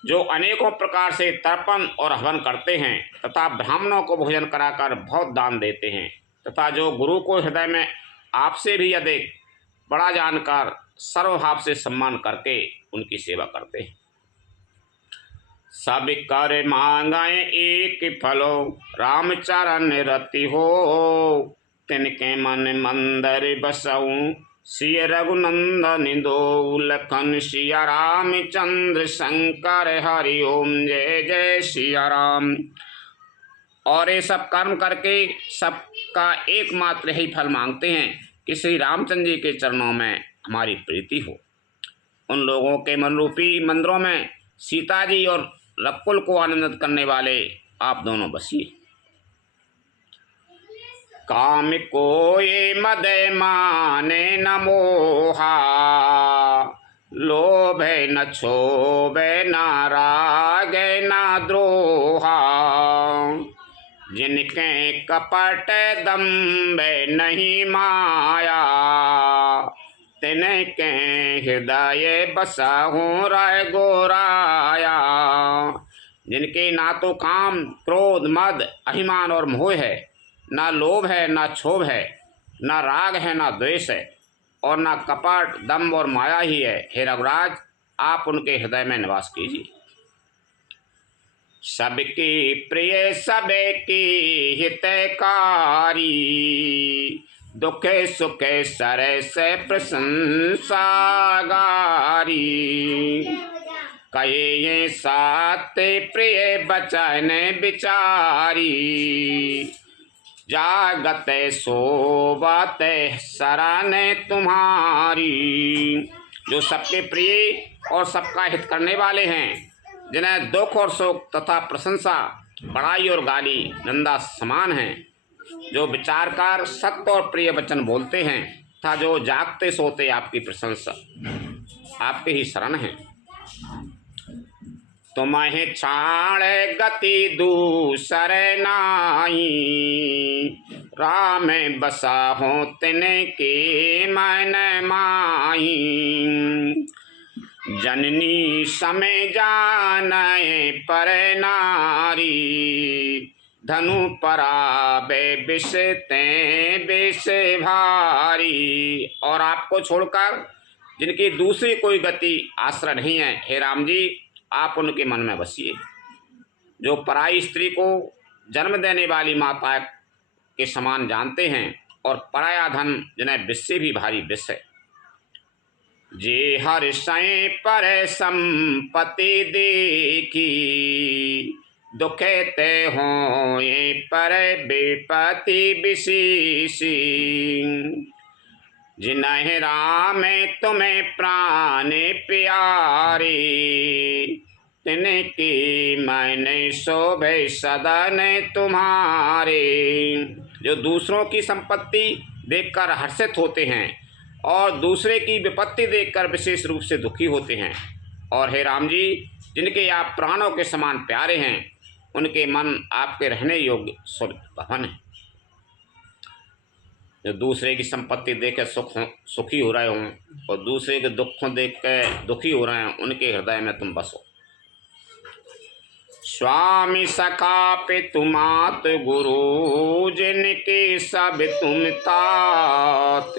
जो अनेकों प्रकार से तर्पण और हवन करते हैं तथा ब्राह्मणों को भोजन कराकर बहुत दान देते हैं, तथा जो गुरु को हृदय में आपसे भी अधिक बड़ा जानकर सर्वभाव से सम्मान करके उनकी सेवा करते हैं। सब कर मांगे एक फलो, रामचरण रति हो। तिनके मन मंदिर बसऊं, सिय रघुनंदन दो। लखन सिया रामचंद्र शंकर हरि ओम, जय जय सिया राम। और ये सब कर्म करके सबका एकमात्र यही फल मांगते हैं कि श्री रामचंद्र जी के चरणों में हमारी प्रीति हो। उन लोगों के मन रूपी मंदिरों में सीता जी और रकुल को आनंदित करने वाले आप दोनों बसिए। काम को ये मद माने न मोहा, लोभ न क्षोभ न राग न द्रोहा। जिनके कपट दम्भ नहीं माया, तिनके हृदय बसहु राय गोराया। जिनके ना तो काम क्रोध मद अभिमान और मोह है, ना लोभ है ना क्षोभ है, ना राग है ना द्वेष है, और ना कपट दम्भ और माया ही है, हे रघुराज आप उनके हृदय में निवास कीजिए। सबकी प्रिय सबकी हितकारी, दुखे सुखे सरस प्रशंसा गारी। कहे ये सात प्रिय बचन विचारी, जागत सोबत शरण तुम्हारी। जो सबके प्रिय और सबका हित करने वाले हैं, जिन्हें दुख और सुख तथा प्रशंसा बड़ाई और गाली निंदा समान हैं, जो विचारकार सत्य और प्रिय वचन बोलते हैं तथा जो जागते सोते आपकी प्रशंसा आपके ही शरण हैं। तुम्हें छाड़ गति दूसर नाई, राम बसा हो तिनके मन माही। जननी समय जाने पर नारी, धनु पराबे विष ते विष भारी। और आपको छोड़कर जिनकी दूसरी कोई गति आश्रय नहीं है, हे राम जी आप उनके मन में बसिए। जो पराई स्त्री को जन्म देने वाली माता के समान जानते हैं और पराया धन जिन्हें विष से भी भारी विष है। जे हर सय पर संपत्ति देखी, दुखे ते हो ये पर विपत्ति विशेषी। जिन्हें राम तुम्हें प्राण प्यारे, तिनकी मैंने शोभे सदन तुम्हारे। जो दूसरों की संपत्ति देखकर हर्षित होते हैं और दूसरे की विपत्ति देखकर विशेष रूप से दुखी होते हैं, और हे राम जी जिनके आप प्राणों के समान प्यारे हैं, उनके मन आपके रहने योग्य स्वर्ग भवन है। जो दूसरे की संपत्ति देख कर सुखी हो रहे हों और दूसरे के दुखों देख कर दुखी हो रहे हैं, उनके हृदय में तुम बसो। स्वामी सखा पितु मात गुरु, जिनके सब तुम तात।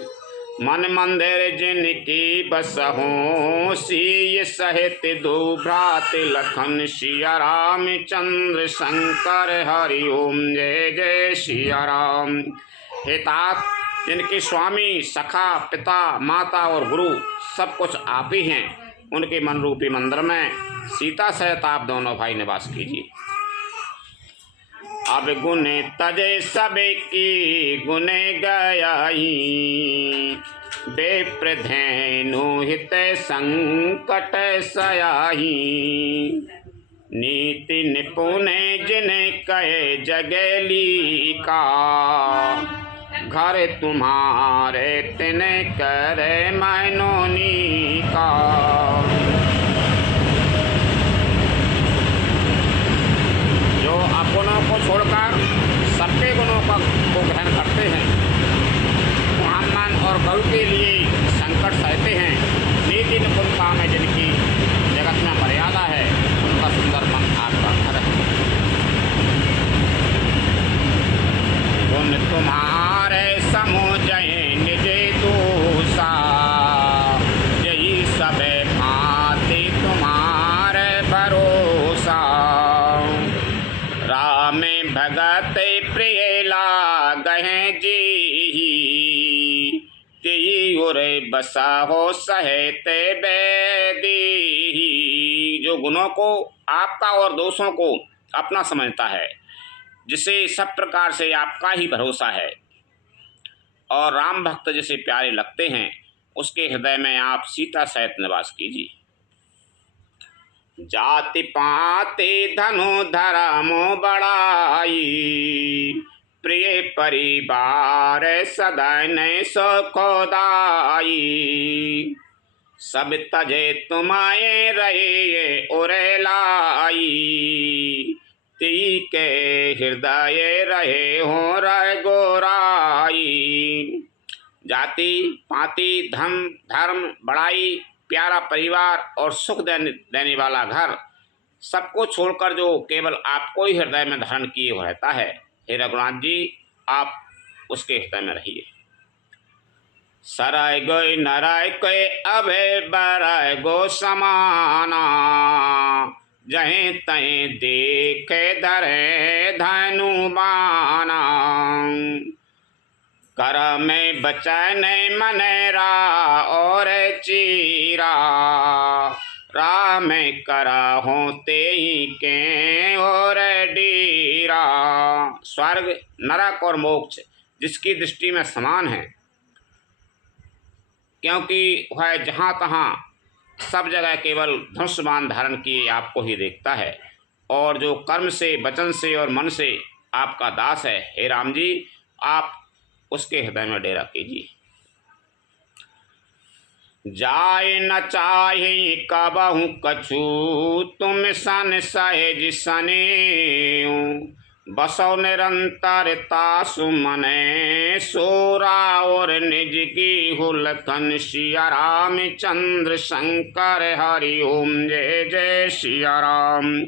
मन मंदिर जिनकी बसहों, सीय सहित दो भ्रात। लखन सिया रामचंद्र शंकर हरि ओम, जय जय सिया राम। हे तात, जिनके स्वामी सखा पिता माता और गुरु सब कुछ आप ही हैं, उनके मन रूपी मंदिर में सीता सहित आप दोनों भाई निवास कीजिए। अब गुने तजे सबे की गुने गयाई, बेप्रधेनु हित संकट सयाही। नीति निपुण जिने कहे जगेली का, घर तुम्हारे तिने करे मैनोनी का। जो अपनों को छोड़कर सबके गुणों को ग्रहण करते हैं, ब्राह्मण और गौ के लिए संकट सहते हैं, नीति निपुणता में जिनकी जगत में मर्यादा है, उनका सुंदर मन आपका घर है। गुण तुम्हारे समुझे निज दूसा, यही सब भांति तुम्हारे भरोसा। राम भगत प्रिय लागहि जी, तेई उरे बसा हो सहेते बेदी। जो गुणों को आपका और दोषों को अपना समझता है, जिसे सब प्रकार से आपका ही भरोसा है और राम भक्त जिसे प्यारे लगते हैं, उसके हृदय में आप सीता सहित निवास कीजिए। जाति पाति धनु धर्मो बढ़ाई, प्रिय परिवार सदैन सुखदाई। सब तजे तुम्हारे रहे उरे लाई, ती के हृदय रहे हो रह गोराई। जाति पाति धर्म बड़ाई, प्यारा परिवार और सुख देने वाला घर, सबको छोड़कर जो केवल आपको ही हृदय में धारण किए हुए रहता है, हे रघुनाथ जी, आप उसके हृदय में रहिए। सराय गई नराय के अभय बराय गो समाना, जहीं तहीं देखे धरे धनु बाना। कर में बचन मनेरा और चीरा, राम करा होते ही के और डीरा। स्वर्ग नरक और मोक्ष जिसकी दृष्टि में समान है, क्योंकि वह जहाँ तहाँ सब जगह केवल धनुष्यबाण धारण किए आपको ही देखता है, और जो कर्म से वचन से और मन से आपका दास है, हे राम जी, आप उसके हृदय में डेरा कीजिए। जाय न चाहे कबहु कछु, तुम सन सहज सने। बसो निरंतरता सुमने, सोरा और निज की हुलखन। सिया राम चंद्र शंकर हरि ओम, जय जय सिया राम।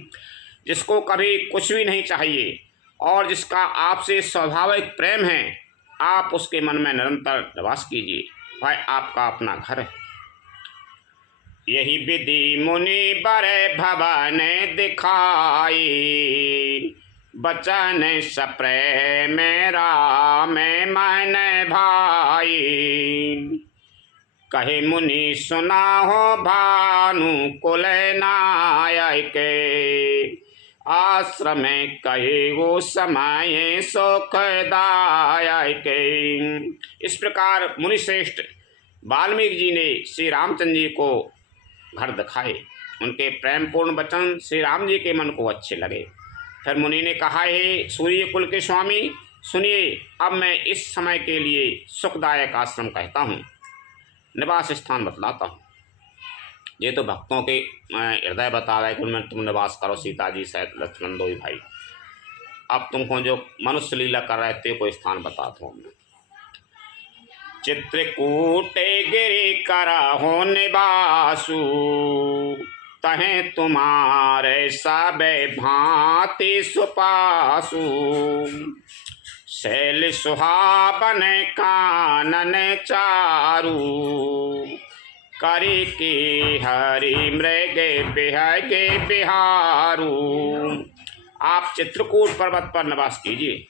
जिसको कभी कुछ भी नहीं चाहिए और जिसका आपसे स्वाभाविक प्रेम है, आप उसके मन में निरंतर निवास कीजिए, वह आपका अपना घर है। यही विधि मुनि बड़े भवन दिखाई, बचन सप्रेम राम मन भाई। कहे मुनि सुना हो भानु कुल नायक, आश्रम कहे वो समय सुखदायक। इस प्रकार मुनिश्रेष्ठ वाल्मीकि जी ने श्री रामचंद्र जी को घर दिखाए। उनके प्रेमपूर्ण वचन श्री राम जी के मन को अच्छे लगे। फिर मुनि ने कहा, हे सूर्य कुल के स्वामी, सुनिए, अब मैं इस समय के लिए सुखदायक आश्रम कहता हूँ, निवास स्थान बतलाता हूँ। ये तो भक्तों के हृदय बता रहा है कि उनमें तुम निवास करो सीता जी सहित लक्ष्मण दो ही भाई। अब तुमको जो मनुष्य लीला कर रहे थे कोई स्थान बताता हूँ मैं। चित्रकूटे गिरि करा हो निवासु, तहे तुम्हारे सब भांति सुपासु। शैल सुहावन कानन चारू, करी की हरि मृगे बिहगे बिहारू। आप चित्रकूट पर्वत पर निवास कीजिए,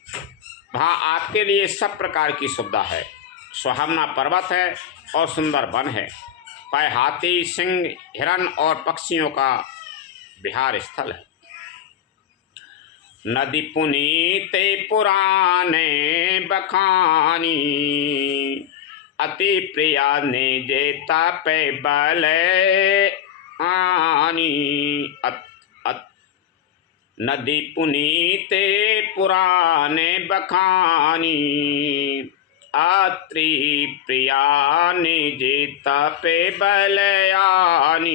वहाँ आपके लिए सब प्रकार की सुविधा है। सुहावना पर्वत है और सुंदर वन है। वह हाथी, सिंह, हिरण और पक्षियों का विहार स्थल है। नदी पुनीते पुराने बखानी, अति प्रिया ने जेता पे बल आनी। नदी पुनीते पुराने बखानी, अत्रि प्रिया ने जेता पे बल आनी।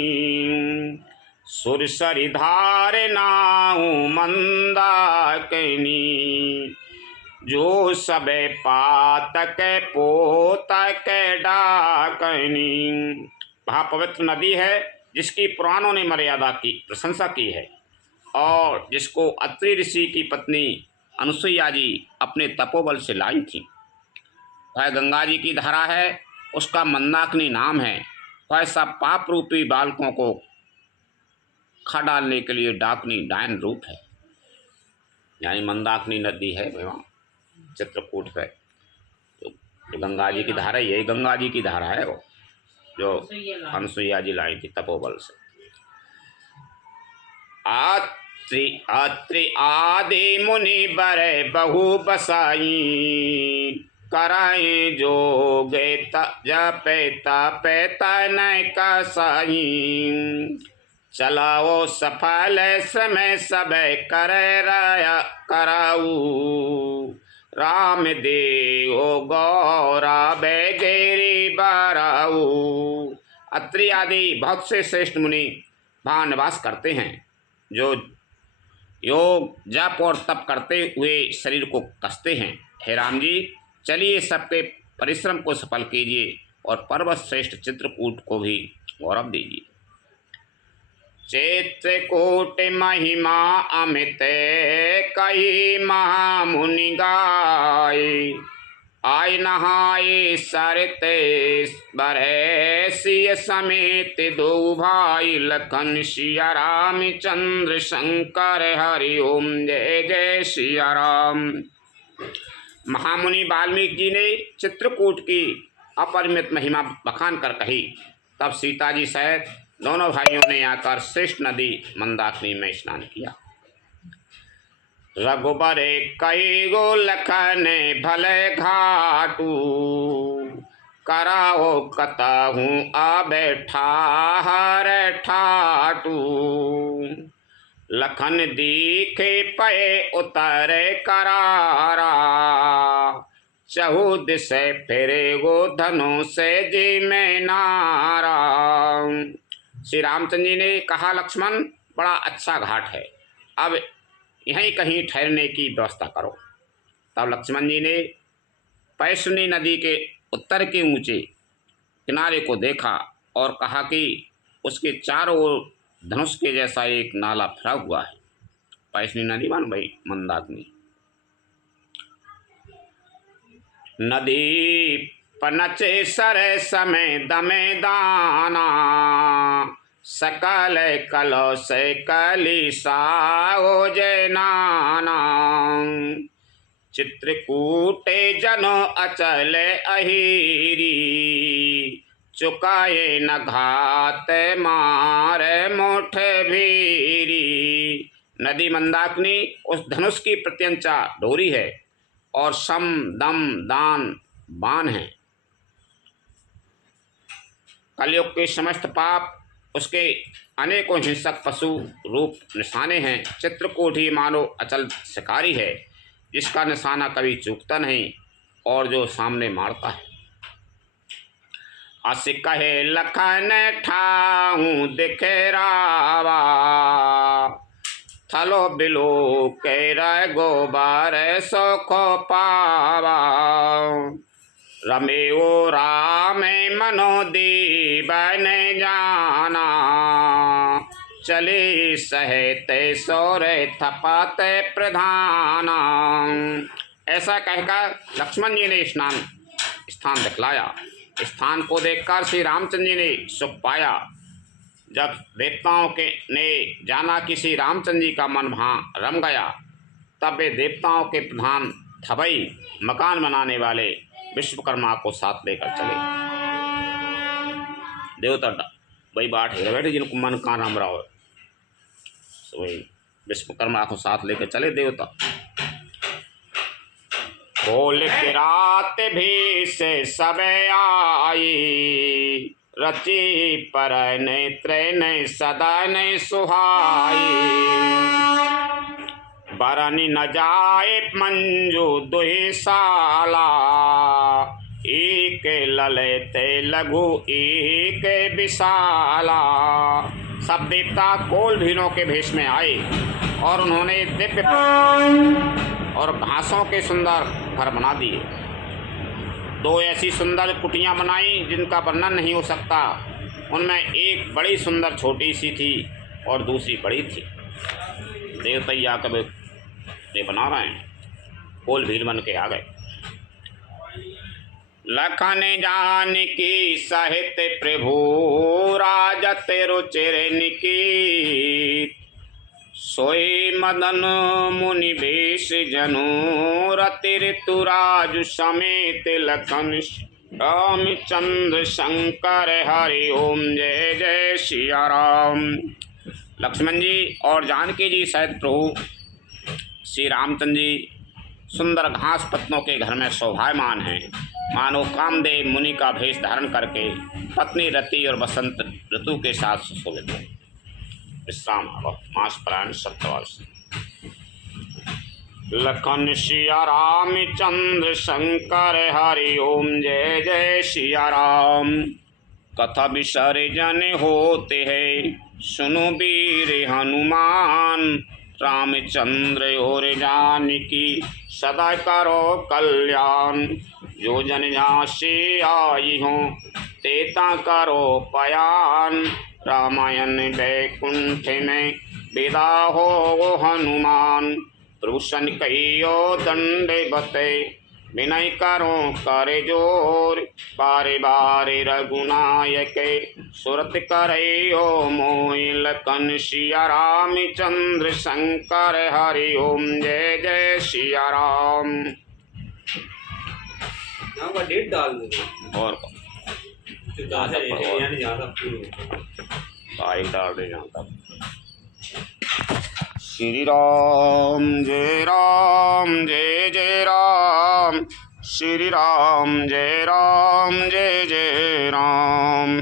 सुरसरी धार नाऊ मंदाकिनी, जो सबे पातक पोतक डाकनी। वह पवित्र नदी है जिसकी पुराणों ने मर्यादा की प्रशंसा की है और जिसको अत्रि ऋषि की पत्नी अनुसुईया जी अपने तपोबल से लाई थी। वह गंगा जी की धारा है, उसका मंदाकिनी नाम है। वह सब पाप रूपी बालकों को खा डालने के लिए डाकनी डायन रूप है, यानी मंदाकिनी नदी है वहाँ चित्रकूट पे। जो गंगा जी की धारा, यही गंगा जी की धारा है वो, जो अनुसुईया जी लाई थी तपोबल से। अत्रि आदि मुनि बरे बहु बसाई, कराए जोगे जपे तपे तन कसाई। चलाओ सफल समय सब कर कराऊ, राम देव गौरा बेगेरी बराऊ। अत्रि आदि बहुत से श्रेष्ठ मुनि वहाँ निवास करते हैं, जो योग जप और तप करते हुए शरीर को कसते हैं। हे राम जी, चलिए सबके परिश्रम को सफल कीजिए और पर्वत श्रेष्ठ चित्रकूट को भी गौरव दीजिए। चित्रकूट महिमा अमित कई महामुनि गाय, आय नहाय सरते बरहे सिय समेत दो भाई, लखन सिया राम चंद्र शंकर हरि ओम जय जय सिया राम। महामुनि वाल्मीकि जी ने चित्रकूट की अपरिमित महिमा बखान कर कही। तब सीता जी सहित दोनों भाइयों ने आकर श्रेष्ठ नदी मंदाकिनी में स्नान किया। रघुबर कई गो लखन भले घाटू, कराओ कतहु आबे ठाहर ठाटू। लखन दीखे पे उतरे करारा, चहु दिशे फेरे गो धनु से जी में नारा। श्री रामचंद्र जी ने कहा, लक्ष्मण बड़ा अच्छा घाट है, अब यहीं कहीं ठहरने की व्यवस्था करो। तब लक्ष्मण जी ने पैसुनी नदी के उत्तर के ऊंचे किनारे को देखा और कहा कि उसके चारों ओर धनुष के जैसा एक नाला फैला हुआ है। पैसुनी नदी मान भाई मंदाकिनी नदी। पनचे सर समय दमे दाना, सकल कलो से कली साओ जय नाना। चित्रकूटे जनो अचल अहिरी, चुकाए न घात मारे मुठ भीरी। नदी मंदाकिनी उस धनुष की प्रत्यंचा डोरी है और सम दम दान बाण है। कलयुग के समस्त पाप उसके अनेकों हिंसक पशु रूप निशाने हैं। चित्रकूट ही मानो अचल शिकारी है, जिसका निशाना कभी चूकता नहीं और जो सामने मारता है। अस कहे लखन ठाऊं दिखे रावा, थलो बिलो के गोबर सोखो पावा। रमे ओ राम मनो दीवन जाना, चले सहते सोरे थपाते प्रधाना। ऐसा कहकर लक्ष्मण जी ने स्थान दिखलाया। स्थान को देखकर श्री रामचंद्र जी ने सुख पाया। जब देवताओं के ने जाना कि श्री रामचंद्र जी का मन वहाँ रम गया, तब वे देवताओं के प्रधान थबई मकान बनाने वाले विश्वकर्मा को साथ लेकर चले। देवता वही बाट हेरे बैठे जिनको मन का राम राव है। तो वही विश्वकर्मा को साथ लेकर चले देवता। खोल के रात भी से सब आई, रची पर नेत्र नहीं सदा नहीं सुहाई। बरनी न जाए मंजू दुहि साला, एक ललते लघु एक विशाला। सब देवता कोल भीनों के भेष में आए और उन्होंने दिव्य और घासों के सुंदर घर बना दिए। दो ऐसी सुंदर कुटियां बनाई जिनका वर्णन नहीं हो सकता। उनमें एक बड़ी सुंदर छोटी सी थी और दूसरी बड़ी थी। देवतैया कब ये बना रहे हैं, कोल भील बन के आ गए। लखन जानकी सहित प्रभु, राजत रुचिर निकी। सोई मदन मुनि वेश जनु, रति ऋतुराज समेत लखन। रामचंद्र शंकर हरि ओम जय जय सिया राम। लक्ष्मण जी और जानकी जी सहित प्रभु श्री रामचंद्र जी सुंदर घास पत्तों के घर में शोभायमान हैं। मानो कामदेव मुनि का भेष धारण करके पत्नी रति और बसंत ऋतु के साथ सुशोभित है। विश्राम मास प्राण सत्यवास। लखन सिया रामचंद्र शंकर हरि ओम जय जय सिया राम। कथा विसर्जन होते है सुनो वीर हनुमान। रामचंद्र और जानकी सदा करो कल्याण। जो जन झांसे आई हो तेता करो पयान। रामायण वैकुंठ में विदा हो हनुमान। प्रभुषण कहियो दंड बते विनय करो करे जोर। बारे बारे रघुनायक सुरत करयो मोहि। लखन सिया रामचंद्र शंकर हरि ओम जय जय सिया राम। डेट डाल दो और तारीख डाल दे जहाँ तक। श्री राम जय राम जय जय राम। श्री राम जय जय राम।